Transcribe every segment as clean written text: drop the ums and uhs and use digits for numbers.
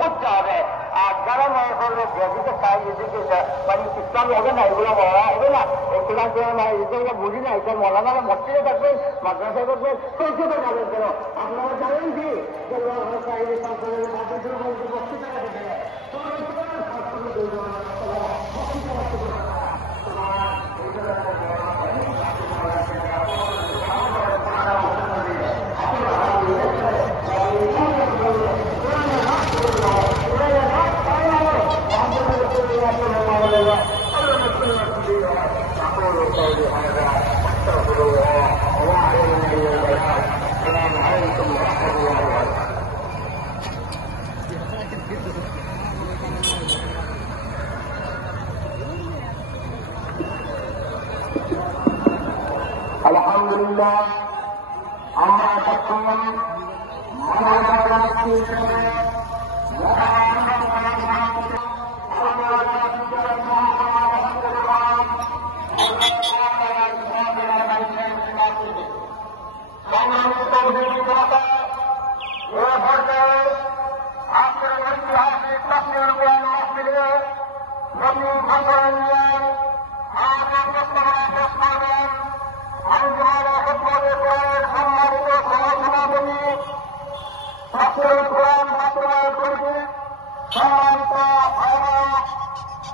করতে হবে। আর যারা মনে করবে যেদিকে চাই যেদিকে মানে ইসলাম হবে না, এগুলো মরা হবে না, এগুলো এগুলো বুঝি না, এটা মলানারা মসজিদে থাকবেন, মাদ্রাসায় থাকবেন, চলতে যাবেন কেন? আপনারা জানেন কি আলহামদুলিল্লাহ আমরা সবসময়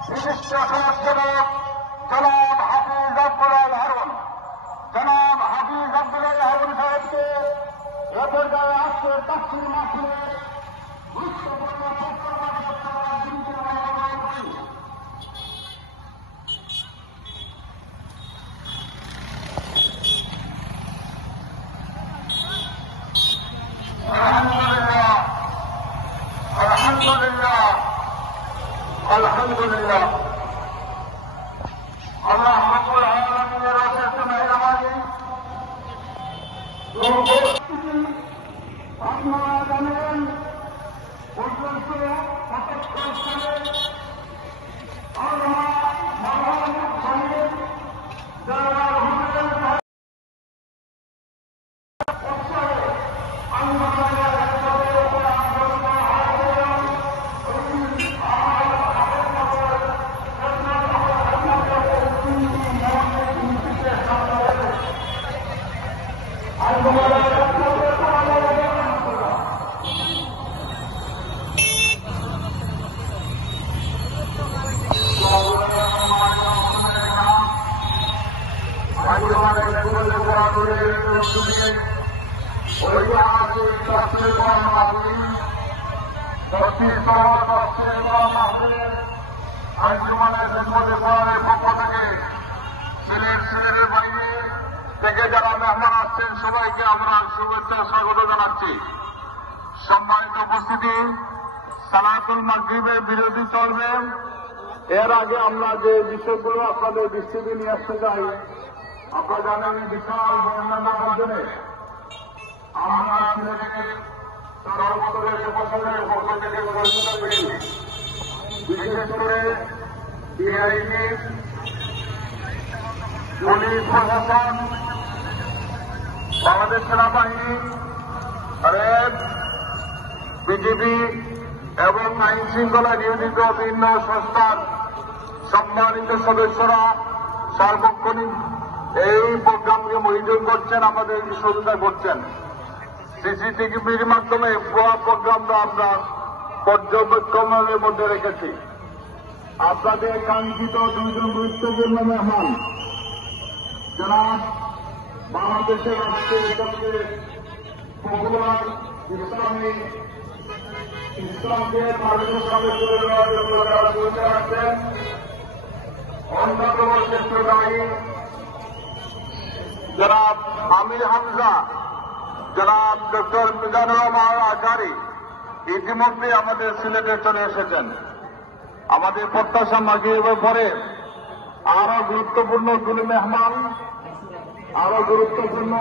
বিশিষ্ট সমাজসেবক জনাব হাফিজ আব্দুল হারুন, জনাব হাফিজ আব্দুল হারুন সাহেবকে এ পর্যায়ে আজকের তাফসীর মাহফিলের গুরুত্বপূর্ণ আলহামদুলিল্লাহ আল্লাহ রাব্বুল আলামিনের অশেষ মেহেরবানি। আপনারা জানেন পর্যন্ত আঞ্জুমানের খিদমতে কোরআনের পক্ষ থেকে সিলেটের বাইরে থেকে যারা মেহমান আসছেন সবাইকে আমরা শুভেচ্ছা স্বাগত জানাচ্ছি। সম্মানিত উপস্থিতি, সালাতুল মাগরিবের বিরতি চলবে। এর আগে আমরা যে বিষয়গুলো আপনাদের দৃষ্টিতে নিয়ে আসতে চাই, আপনারা জানেন বিশাল বন্যার মাধ্যমে আমরা সিলেটকে সর্বস্তরের প্রশাসনের পক্ষ থেকে সহযোগিতা করি। বিশেষ করে বিআইবি, পুলিশ প্রশাসন, বাংলাদেশ সেনাবাহিনী, র্যাব, বিজিবি এবং আইন শৃঙ্খলা নিয়োজিত বিভিন্ন সংস্থার সম্মানিত সদস্যরা সার্বক্ষণিক এই প্রোগ্রামকে মনিটর করছেন, আমাদের সহযোগিতা করছেন। সিসিটিভির মাধ্যমে পুরো প্রোগ্রামটা আমরা পর্যবেক্ষণের মধ্যে রেখেছি। আপনাদের কাঙ্ক্ষিত দুইজন গুরুত্বপূর্ণ মেহমান জনাব বাংলাদেশের রাষ্ট্রের সবচেয়ে পপুলার ইসলামকে ভারতের সাথে তুলে দেওয়ার জন্য যারা চলতে আসছেন, অন্যতম শ্রেষ্ঠ দায়ী জনাব আমির হামজা, জনাব ডক্টর মিজানুর রহমান আজহারি ইতিমধ্যে আমাদের সিলেটে চলে এসেছেন। আমাদের প্রত্যাশা মাগরিবের পরে আরো গুরুত্বপূর্ণ দুই মেহমান, আরো গুরুত্বপূর্ণ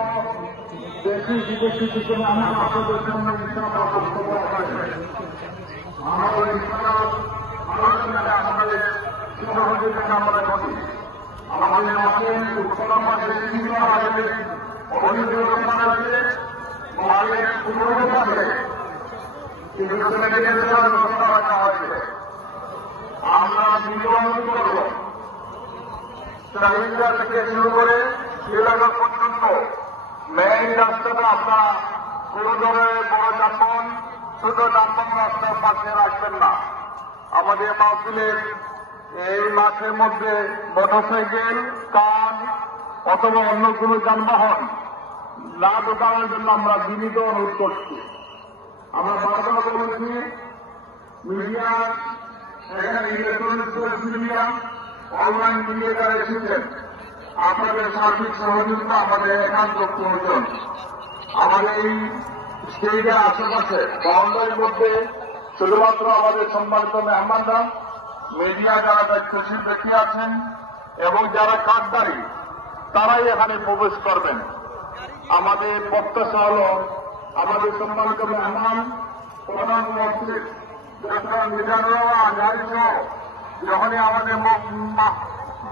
দেশি বিদেশি কিছু মেহমান আপনাদের জন্য বক্তব্য রাখবেন। আমাদের আমাদের সহযোগিতা কামনা করি। আমাদের মাঝে উত্তরা মাঝে বিভিন্ন অভিযোগ আছে, কিছু সেমিনার ব্যবস্থা রাখা হয়েছে। আমরা নির্বাচন করব চাহিদা থেকে শুরু করে এলাকা পর্যন্ত মেইন রাস্তাটা আপনারা কোনো ধরনের বড় যানবাহন ছোট যানবাহন রাস্তার পাশে রাখবেন না। আমাদের মাহফিলের এই মাঠের মধ্যে মোটরসাইকেল, কার অথবা অন্য কোনো যানবাহন না ঢোকানোর জন্য আমরা বিনীত অনুরোধ করছি। আমরা বারবার বলেছি মিডিয়া, এখানে ইলেকট্রনিক্স মিডিয়া, অনলাইন মিডিয়া যারা এসেছেন, আপনাদের সার্বিক সহযোগিতা আমাদের একান্ত প্রয়োজন। আমাদের এই স্টেজের আশেপাশে বাউন্ডারির মধ্যে শুধুমাত্র আমাদের সম্মানিত মেহমানরা, মিডিয়া যারা দায়িত্বশীল ব্যক্তি আছেন এবং যারা কার্ডধারী তারাই এখানে প্রবেশ করবেন। আমাদের প্রত্যাশা হল আমাদের সম্মানিত মেহমান প্রধানমন্ত্রী ডক্টর মিজানুর রহমান আজহারী সহ যখনই আমাদের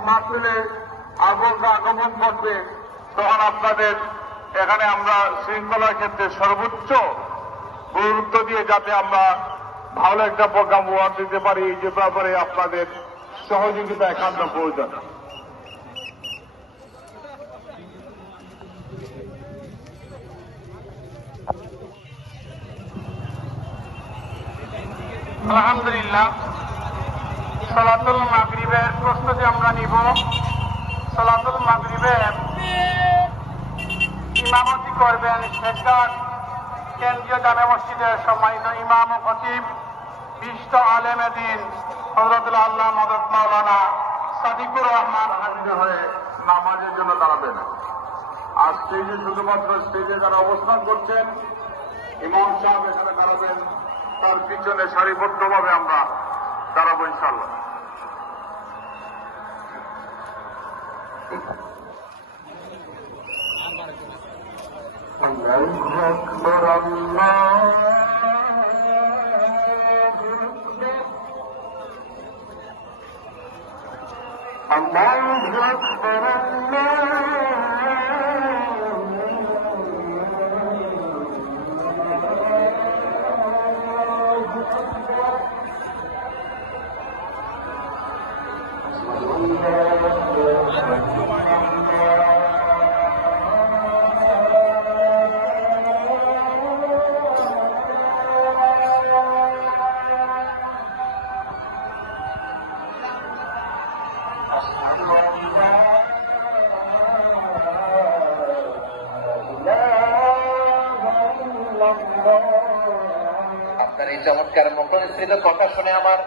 মাহফিলে আগমন করবে তখন আপনাদের এখানে আমরা শৃঙ্খলার ক্ষেত্রে সর্বোচ্চ গুরুত্ব দিয়ে যাতে আমরা ভালো একটা প্রোগ্রাম উপহার দিতে পারি, এই যে ব্যাপারে আপনাদের সহযোগিতা একান্ত প্রয়োজন। আলহামদুলিল্লাহ, সালাতুল মাগরিবের প্রস্তুতি আমরা নিব। সালাতুল মাগরিবের ইমামতি করবেন শেখঘাট কেন্দ্রীয় জামে মসজিদের সম্মানিত ইমাম ও খতিব বিশিষ্ট আলেমে দ্বীন হযরতুল আল্লাহ হযরত মাওলানা সাদিকুর রহমান হাজির হয়ে নামাজের জন্য দাঁড়াবেন। আর স্টেজে শুধুমাত্র স্টেজে যারা অবস্থান করছেন ইমাম সাহেব এখানে দাঁড়াবেন, তার পিছনে সারিবদ্ধভাবে আমরা দাঁড়াবো ইনশাআল্লাহ। আল্লাহু আকবার, আল্লাহু আকবার, আপনার এই চমৎকার মুখনিসৃত কথা শুনে আমার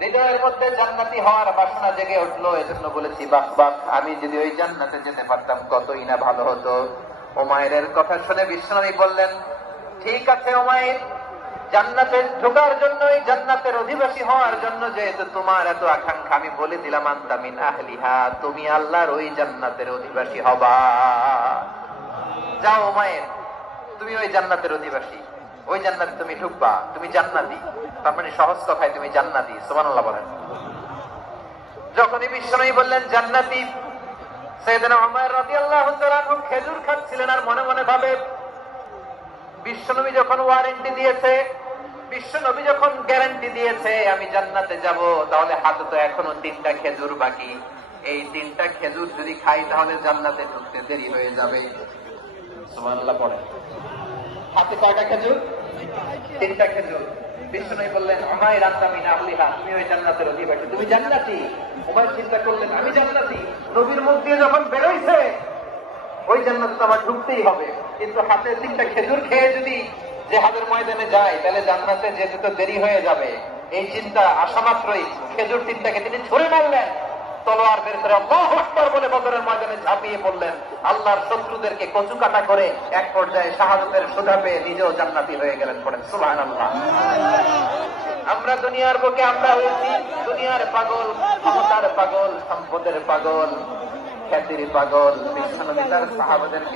হৃদয়ের মধ্যে জান্নাতি হওয়ার বাসনা জেগে উঠলো। এজন্য বলেছি বাহ বাহ, আমি যদি ওই জান্নাতে যেতে পারতাম কতই না ভালো হতো। উমাইরের কথা শুনে বিশ্বনবী বললেন, ঠিক আছে উমাইর, জান্নাতে ঢোকার জন্য, এই জান্নাতের অধিবাসী হওয়ার জন্য যেহেতু তোমার এত আকাঙ্ক্ষা, আমি বলে দিলাম আনতা মিন আহলিহা, তুমি আল্লাহর ওই জান্নাতের অধিবাসী হবা। যাও উমাইর, তুমি ওই জান্নাতের অধিবাসী, ওই জান্নাতে তুমি ঢুকবা, তুমি জান্নাতি। তার মানে সহজ কথায় তুমি জান্নাতি। সুবহানাল্লাহ বলেন। যখনই বিশ্বনবী বললেন জান্নাতি, সাইয়েদনা উমর রাদিয়াল্লাহু তাআলা খেজুর খাচ্ছিলেন আর মনে মনে ভাবে, বিশ্বনবী যখন ওয়ারেন্টি দিয়েছে, বিশ্বনবী যখন গ্যারান্টি দিয়েছে আমি জান্নাতে যাব, তাহলে হাতে তো এখনো 3টা খেজুর বাকি। এই 3টা খেজুর যদি খাই তাহলে জান্নাতে ঢুকতে দেরি হয়ে যাবে। সুবহানাল্লাহ পড়েন। হাতে কয়টা খেজুর? 3টা খেজুর। বিশ্বনবী বললেন, উমাইর আনতা মিন আহলিহা, তুমি ওই জান্নাতের অধিবাসী, তুমি জান্নাতি। উমাইর চিন্তা করলেন, আমি জান্নাতি, নবীর মুখ দিয়ে যখন বেরোইছে ওই জান্নাতে তো আমার ঢুকতেই হবে, কিন্তু হাতে 3টা খেজুর খেয়ে যদি জিহাদের ময়দানে যায় তাহলে জান্নাতে যেতে তো দেরি হয়ে যাবে। এই চিন্তা আসা মাত্রই খেজুর 3টাকে তিনি ছুঁড়ে মারলেন, তলোয়ার বের করে আল্লাহু আকবার বলে বদরের ময়দানে ঝাঁপিয়ে পড়লেন। আল্লাহর শত্রুদেরকে কচু কাটা করে এক পর্যায়ে শাহাদাতের সুধা পেয়ে নিজেও জান্নাতি হয়ে গেলেন। পড়েন সুবহানাল্লাহ। আমরা দুনিয়ার বুকে আমরা হয়েছি দুনিয়ার পাগল, ক্ষমতার পাগল, সম্পদের পাগল, খ্যাতির পাগল। বিশ্বনবী তার সাহাবাদেরকে